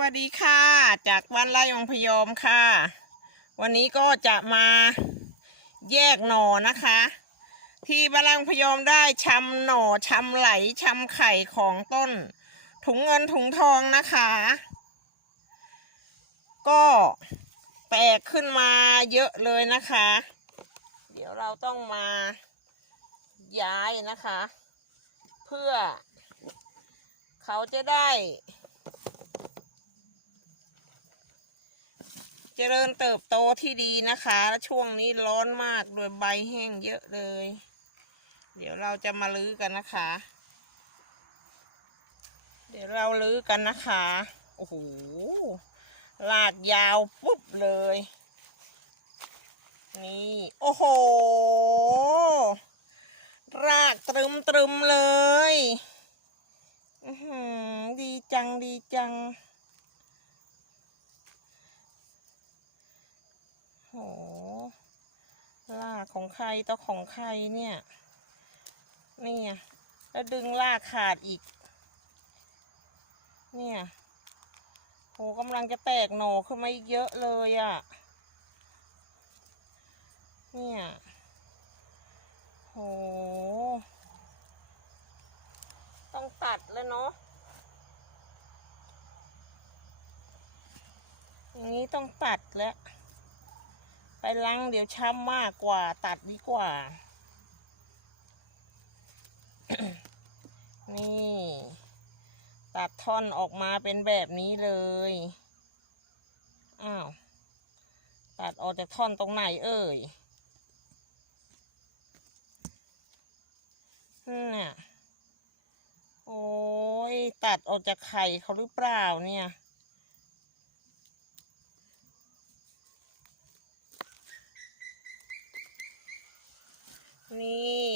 วัสดีค่ะ จากบ้านไร่องพยอมค่ะ วันนี้ก็จะมาแยกหน่อนะคะ ที่บ้านไร่องพยอมได้ชำหน่อชำไหลชำไข่ของต้น ถุงเงินถุงทองนะคะ ก็แตกขึ้นมาเยอะเลยนะคะ เดี๋ยวเราต้องมาย้ายนะคะ เพื่อเขาจะได้ เจริญเติบโตที่ดีนะคะ ช่วงนี้ร้อนมากโดยใบแห้งเยอะเลย เดี๋ยวเราจะมาลื้อกันนะคะ เดี๋ยวเราลื้อกันนะคะ โอ้โห ลากยาวปุ๊บเลย นี่ โอ้โห รากตรึมตรึมเลย อือหือดีจังดีจัง โหลากของ ใครต่อของใครเนี่ยเนี่ยแล้วดึงลากขาดอีก เนี่ยโหกำลังจะแตกหน่อขึ้นมาอีกเยอะเลยอะ่ะ เนี่ยโหต้องตัดแล้วเนาะอย่างนี้ต้องตัดแล้ว ไปลังเดี๋ยวช้ำมากกว่าตัดดีกว่า นี่ ตัดท่อนออกมาเป็นแบบนี้เลย อ้าว ตัดออกจากท่อนตรงไหนเอ่ยนี่ยโอ้ยตัดออกจากไข่เขาหรือเปล่าเนี่ย นี่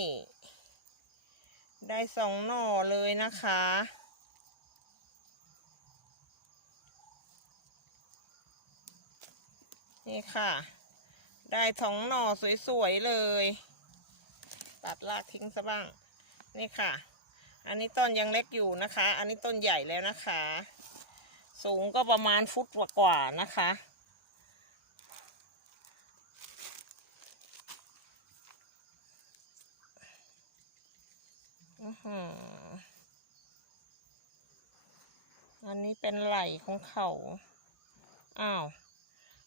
ได้สองหน่อเลยนะคะ นี่ค่ะ ได้สองหน่อสวยๆเลย ตัดรากทิ้งซะบ้าง นี่ค่ะ อันนี้ต้นยังเล็กอยู่นะคะ อันนี้ต้นใหญ่แล้วนะคะ สูงก็ประมาณฟุตกว่าๆนะคะ อันนี้เป็นไหลของเขา อ้าว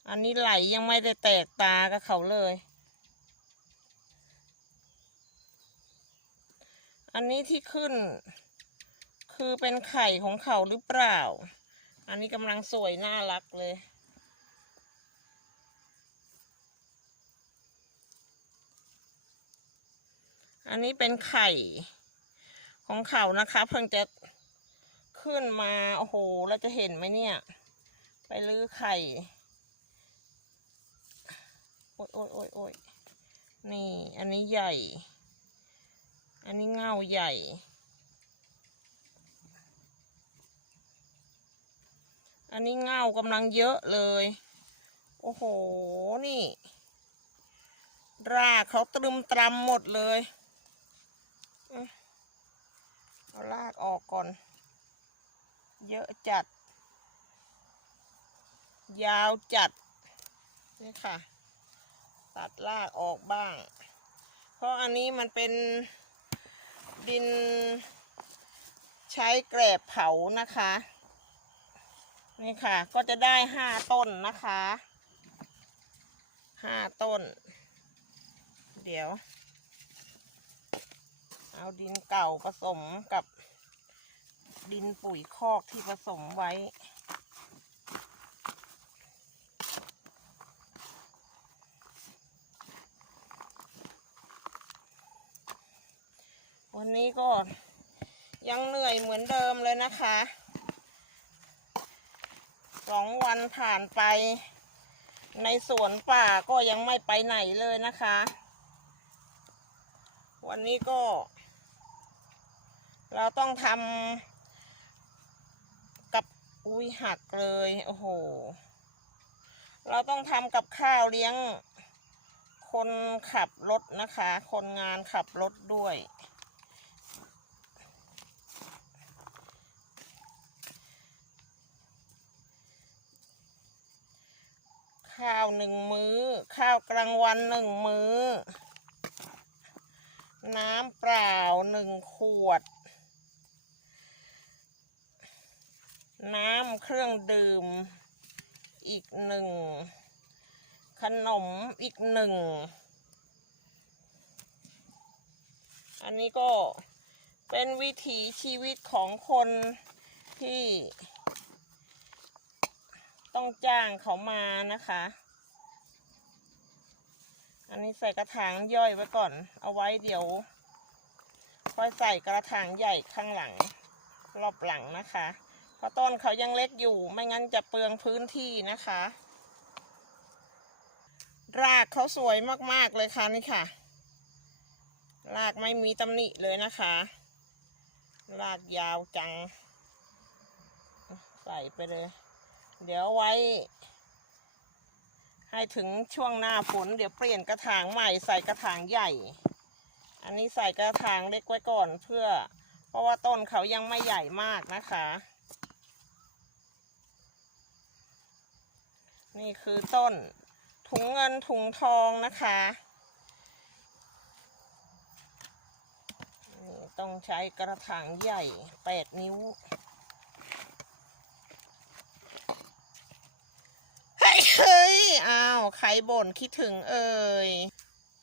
อันนี้ไหลยังไม่ได้แตกตากับเขาเลย อันนี้ที่ขึ้น คือเป็นไข่ของเขาหรือเปล่า อันนี้กำลังสวยน่ารักเลยอันนี้เป็นไข่ ของเขานะคะ เพิ่งจะขึ้นมา โอ้โห เราจะเห็นไหมเนี่ย ไปลื้อไข่ โอ้ยโอ้ยโอ้ยโอ้ยนี่ อันนี้ใหญ่ อันนี้เงาใหญ่ อันนี้เงากำลังเยอะเลย โอ้โห นี่ รากเขาตรึมตรำหมดเลย เอารากออกก่อน เยอะจัด ยาวจัด นี่ค่ะ ตัดรากออกบ้าง เพราะอันนี้มันเป็นดินใช้แกลบเผานะคะ นี่ค่ะ ก็จะได้ห้าต้นนะคะห้าต้น เดี๋ยว เอาดินเก่าผสมกับดินปุ๋ยคอกที่ผสมไว้ วันนี้ก็ยังเหนื่อยเหมือนเดิมเลยนะคะสองวันผ่านไป ในสวนป่าก็ยังไม่ไปไหนเลยนะคะ วันนี้ก็ เราต้องทำกับอุ้ยหักเลย โอ้โห เราต้องทำกับข้าวเลี้ยง คนขับรถนะคะ คนงานขับรถด้วย ข้าวหนึ่งมือ้อ ข้าวกลางวันหนึ่งมือ้อ น้ำเปล่าหนึ่งขวด น้ำเครื่องดื่ม อีกหนึ่ง ขนมอีกหนึ่ง อันนี้ก็เป็นวิถีชีวิตของคนที่ ต้องจ้างเขามานะคะ อันนี้ใส่กระถางย่อยไว้ก่อน เอาไว้เดี๋ยว ค่อยใส่กระถางใหญ่ข้างหลัง รอบหลังนะคะ เพราะต้นเขายังเล็กอยู่ ไม่งั้นจะเปลืองพื้นที่นะคะ รากเขาสวยมากๆเลยค่ะนี่ค่ะ รากไม่มีตำหนิเลยนะคะ รากยาวจัง ใส่ไปเลย เดี๋ยวไว้ ให้ถึงช่วงหน้าฝนเดี๋ยวเปลี่ยนกระถางใหม่ใส่กระถางใหญ่ อันนี้ใส่กระถางเล็กไว้ก่อนเพื่อ เพราะว่าต้นเขายังไม่ใหญ่มากนะคะ นี่คือต้นถุงเงินถุงทองนะคะนี่ต้องใช้กระถางใหญ่แปดนิ้ว เฮ้ยเฮ้ยอ้าว ใครบ่นคิดถึงเอ่ย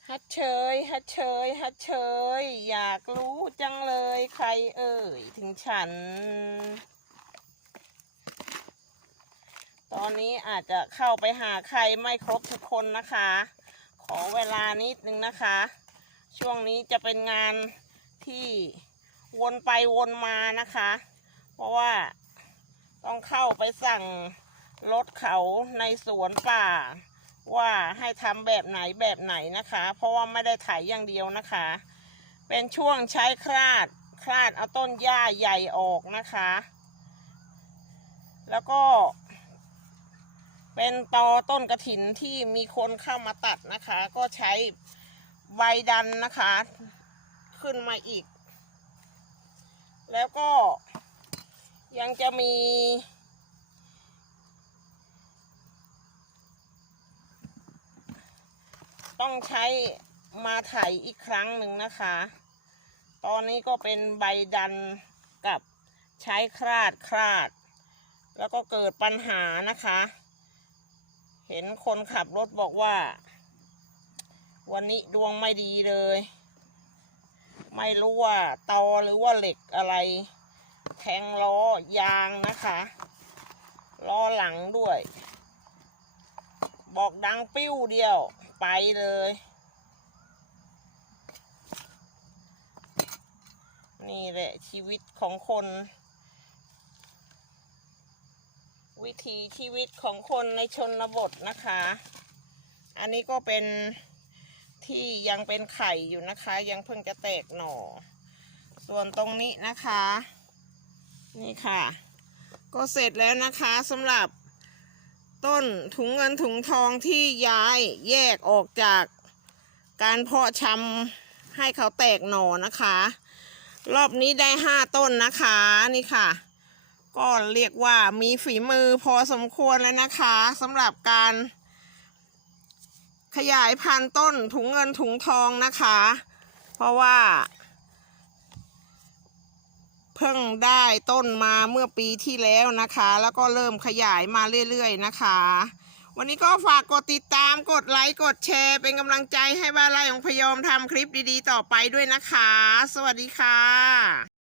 ฮัดเชย ฮัดเชย ฮัดเชย อยากรู้จังเลยใครเอ่ย ถึงฉัน ตอนนี้อาจจะเข้าไปหาใครไม่ครบทุกคนนะคะ ขอเวลานิดนึงนะคะ ช่วงนี้จะเป็นงานที่วนไปวนมานะคะ เพราะว่าต้องเข้าไปสั่งรถเขาในสวนป่า ว่าให้ทำแบบไหนแบบไหนนะคะ เพราะว่าไม่ได้ไถอย่างเดียวนะคะ เป็นช่วงใช้คลาดคลาดเอาต้นหญ้าใหญ่ออกนะคะ แล้วก็ เป็นตอต้นกระถินที่มีคนเข้ามาตัดนะคะ ก็ใช้ใบดันนะคะ ขึ้นมาอีก แล้วก็ยังจะมี ต้องใช้มาไถอีกครั้งหนึ่งนะคะ ตอนนี้ก็เป็นใบดันกับใช้คราดคราด แล้วก็เกิดปัญหานะคะ เห็นคนขับรถบอกว่า วันนี้ดวงไม่ดีเลย ไม่รู้ว่าตอหรือว่าเหล็กอะไร แทงล้อยางนะคะล้อหลังด้วย บอกดังปิ้วเดียว ไปเลย นี่แหละชีวิตของคน วิถีชีวิตของคนในชนบทนะคะ อันนี้ก็เป็นที่ยังเป็นไข่อยู่นะคะ ยังเพิ่งจะแตกหน่อ ส่วนตรงนี้นะคะ นี่ค่ะ ก็เสร็จแล้วนะคะสำหรับต้นถุงเงินถุงทองที่ย้ายแยกออกจากการเพาะชำให้เขาแตกหน่อนะคะ รอบนี้ได้ห้าต้นนะคะนี่ค่ะ ก็เรียกว่ามีฝีมือพอสมควรแล้วนะคะสำหรับการขยายพันธุ์ต้นถุงเงินถุงทองนะคะ เพราะว่า เพิ่งได้ต้นมาเมื่อปีที่แล้วนะคะ แล้วก็เริ่มขยายมาเรื่อยๆนะคะ วันนี้ก็ฝากกดติดตามกดไลค์กดแชร์ เป็นกำลังใจให้บ้านไร่ของพยอมทำคลิปดีๆต่อไปด้วยนะคะ สวัสดีค่ะ